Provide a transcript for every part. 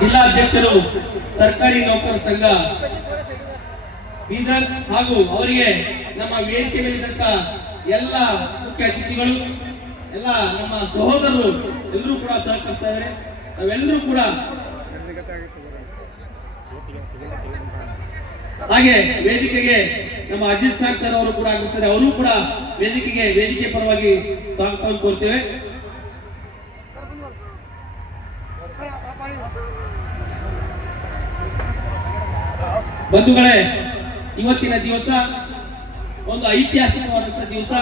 ಜಿಲ್ಲಾಧ್ಯಕ್ಷರು ಸರ್ಕಾರಿ ನೌಕರ ಸಂಘ ಬೀದರ್ ಹಾಗೂ ಅವರಿಗೆ ನಮ್ಮ ವೇದಿಕೆ ಮೇಲಿದ್ದಂತ ಎಲ್ಲ ಮುಖ್ಯ ಅತಿಥಿಗಳು ಎಲ್ಲ ನಮ್ಮ ಸಹೋದರರು ಎಲ್ಲರೂ ಕೂಡ ಸಹಕರಿಸ್ತಾ ಇದ್ದಾರೆ. ನಾವೆಲ್ಲರೂ ಕೂಡ ಹಾಗೆ ವೇದಿಕೆಗೆ ನಮ್ಮ ಅಜಿತ್ ಖಾನ್ ಸರ್ ಅವರು ಕೂಡ ಆಗಮಿಸ್ತಾರೆ. ಅವರು ಕೂಡ ವೇದಿಕೆ ಪರವಾಗಿ ಸ್ವಾಗತವನ್ನು ಕೋರ್ತೇವೆ. ಬಂಧುಗಳೇ, ಇವತ್ತಿನ ದಿವಸ ಒಂದು ಐತಿಹಾಸಿಕವಾದಂತಹ ದಿವಸ.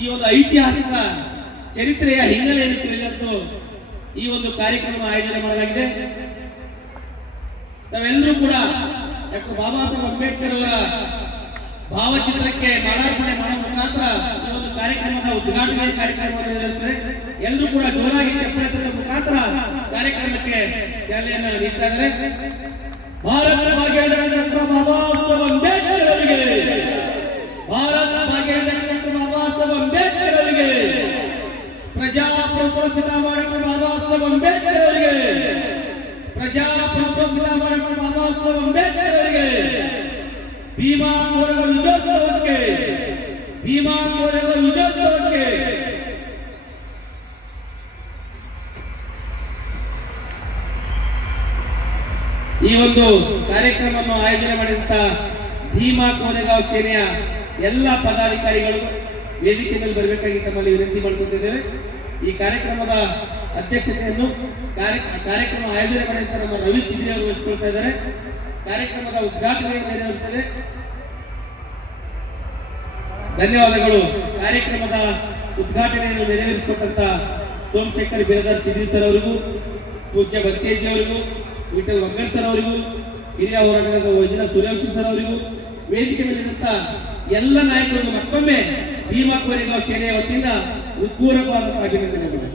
ಈ ಒಂದು ಐತಿಹಾಸಿಕ ಚರಿತ್ರೆಯ ಹಿನ್ನೆಲೆಯನ್ನು ತಿಳಿದಂತೂ ಈ ಒಂದು ಕಾರ್ಯಕ್ರಮ ಆಯೋಜನೆ ಮಾಡಲಾಗಿದೆ. ನಾವೆಲ್ಲರೂ ಕೂಡ ಡಾಕ್ಟರ್ ಬಾಬಾ ಸಾಹೇಬ್ ಅಂಬೇಡ್ಕರ್ ಅವರ ಭಾವಚಿತ್ರಕ್ಕೆ ಮಾಲಾರ್ಪಣೆ ಮಾಡುವ ಮುಖಾಂತರ ಈ ಒಂದು ಕಾರ್ಯಕ್ರಮದ ಉದ್ಘಾಟನಾ ಕಾರ್ಯಕ್ರಮವನ್ನು ನಡೆಯುತ್ತದೆ. ಎಲ್ಲರೂ ಕೂಡ ಜೋರಾಗಿ ಚಪ್ಪಾಳೆ ತಟ್ಟುವ ಮುಖಾಂತರ ಕಾರ್ಯಕ್ರಮಕ್ಕೆ ಚಾಲನೆಯನ್ನು ನೀಡ್ತಾ ಇದ್ದಾರೆ. ಭಾರತ ಭಾಗ್ಯ ಡಾಕ್ಟರ್ ಬಾಬಾ ಸಾಹೇಬ್ ಅಂಬೇಡ್ಕರ್ ಅವರಿಗೆ, ಭಾರತ ಭಾಗ್ಯ ಡಾಕ್ಟರ್ ಬಾಬಾ ಸಾಹೇಬ್ ಅಂಬೇಡ್ಕರ್ ಅವರಿಗೆ, ಪ್ರಜಾಪ್ರಭುತ್ವ ಪಿತಾಮಹ ಡಾಕ್ಟರ್ ಬಾಬಾ ಸಾಹೇಬ್ ಅಂಬೇಡ್ಕರ್ ಅವರಿಗೆ, ಪ್ರಜಾಪ್ರಭುತ್ವ ಪಿತಾಮಹ ಡಾಕ್ಟರ್ ಬಾಬಾ ಸಾಹೇಬ್ ಅಂಬೇಡ್ಕರ್ ಅವರಿಗೆ, ಭೀಮಾ ಕೋರೆಗಳ ವಿಜಯೋತ್ಸವಕ್ಕೆ, ಭೀಮಾ ಕೋರೆಗಳ ವಿಜಯೋತ್ಸವಕ್ಕೆ ಈ ಒಂದು ಕಾರ್ಯಕ್ರಮವನ್ನು ಆಯೋಜನೆ ಮಾಡಿದಂತ ಭೀಮಾ ಕೋರೆಗಾಂವ್ ಸೇನೆಯ ಎಲ್ಲ ಪದಾಧಿಕಾರಿಗಳು ವೇದಿಕೆ ಮೇಲೆ ಬರಬೇಕಾಗಿ ತಮ್ಮಲ್ಲಿ ವಿನಂತಿ ಮಾಡಿಕೊಳ್ತಿದ್ದೇವೆ. ಈ ಕಾರ್ಯಕ್ರಮದ ಅಧ್ಯಕ್ಷತೆಯನ್ನು ಕಾರ್ಯಕ್ರಮ ಆಯೋಜನೆ ಮಾಡಿದಂತ ನಮ್ಮ ರವಿ ಚಿದ್ರಿ ಅವರು ವಹಿಸಿಕೊಳ್ತಾ ಇದ್ದಾರೆ. ಕಾರ್ಯಕ್ರಮದ ಉದ್ಘಾಟನೆಯನ್ನು ನೆರವೇರುತ್ತದೆ. ಧನ್ಯವಾದಗಳು. ಕಾರ್ಯಕ್ರಮದ ಉದ್ಘಾಟನೆಯನ್ನು ನೆರವೇರಿಸಿಕೊಟ್ಟಂತ ಸೋಮಶೇಖರ್ ಬಿರದರ್ ಚಿದ್ರಿ ಸರ್ ಅವರಿಗೂ, ಪೂಜ್ಯ ಬತ್ತೇಜಿ ಅವರಿಗೂ, ವಿಠಲ್ ವಂಗರ್ ಸರ್ ಅವರಿಗೂ, ಹಿರಿಯ ಹೋರಾಟಗಾರ ವೈಜನ ಸೂರ್ಯವಂಶಿ ಸರ್ ಅವರಿಗೂ, ವೇದಿಕೆ ಮೇಲಿದ್ದಂತ ಎಲ್ಲ ನಾಯಕರಿಗೂ ಮತ್ತೊಮ್ಮೆ ಭೀಮಾ ಕೋರೆಗಾಂವ್ ಸೇನೆಯ ವತಿಯಿಂದ ಹೃತ್ಪೂರ್ವಕವಾದಂತಹ ಅಭಿನಂದನೆಗಳು.